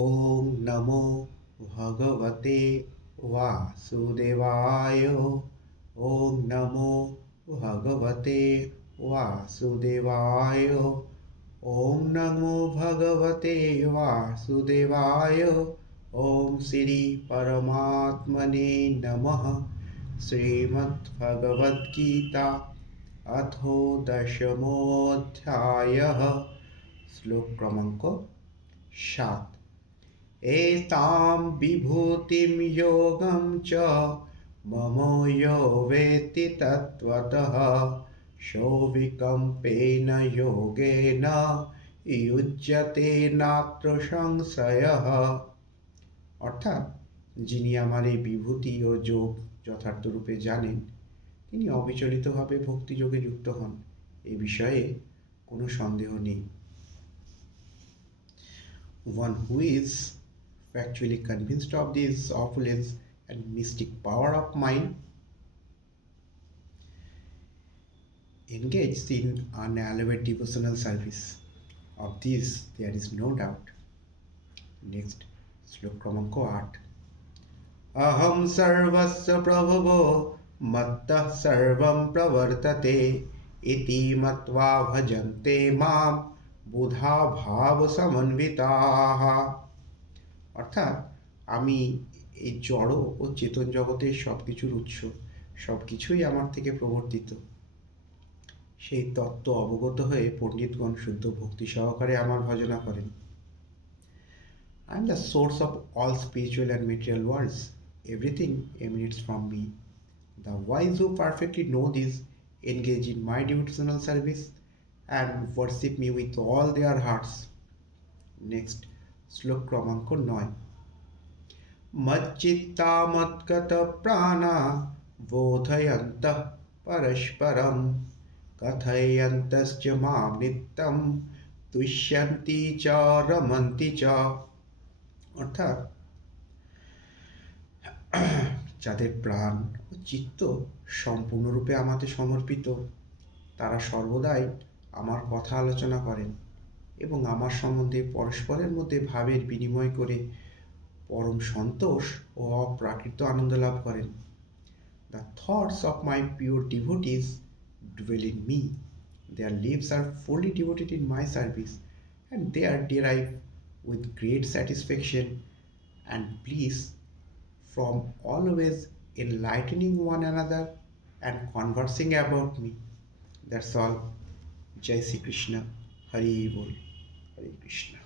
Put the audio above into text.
ওম নমো ভগবতে বাসুদেবায়। ওম নমো ভগবতে বাসুদেবায়। ওম নমো ভগবতে বাসুদেবায়। ওম শ্রী পরমাত্মনে নমঃ। শ্রীমদ্ভগবদ্গীতা অথ দশমোऽধ্যায়ः। শ্লোক ক্রমাঙ্ক 7। एतां विभूतिं योगं च मम यो वेत्ति तत्त्वतः सौविकम्पेन योगेन युज्यते नात्र সংশয়ः। অর্থাৎ যিনি আমার এই বিভূতি ও যোগ যথার্থরূপে জানেন, তিনি অবিচলিতভাবে ভক্তিযোগে যুক্ত হন, এ বিষয়ে কোনো সন্দেহ নেই। One who is factually convinced of this opulence and mystic power of mind engaged in unalloyed devotional service. Of this there is no doubt. Next, শ্লোক ক্রমাঙ্ক 8। अहं सर्वस्य प्रभवो मत्तः सर्वं प्रवर्तते इति मत्वा भजन्ते मां বুধা ভাব সমন্বিতাঃ। অর্থাৎ আমি এই জড় ও চেতন জগতের সব কিছুর উৎস, সব কিছুই আমার থেকে প্রবর্তিত, সেই তত্ত্ব অবগত হয়ে পণ্ডিতগণ শুদ্ধ ভক্তি সহকারে আমার ভজনা করেন। I am the source of all spiritual and material worlds. Everything emanates from me. The wise who perfectly know this engage in my devotional service and worship me with all their hearts. Next, শ্লোক ক্রমাঙ্ক 9। मच्चित्ता मत्गतप्राणा बोधयन्तः परस्परं कथयन्तश्च मां नित्यं तुष्यन्ति च रमन्ति च। অর্থাৎ যাদের প্রাণ ও চিত্ত সম্পূর্ণরূপে আমাতে সমর্পিত, তারা সর্বদাই আমার কথা আলোচনা করেন এবং আমার সম্বন্ধে পরস্পরের মধ্যে ভাবের বিনিময় করে পরম সন্তোষ ও অপ্রাকৃত আনন্দ লাভ করেন। The thoughts of my pure devotees dwell in me. Their lives are fully devoted in my service, and they are derived with great satisfaction and bliss from always enlightening one another and conversing about me. That's all. Jai Shri Krishna. Hari Bol. Hare Krishna.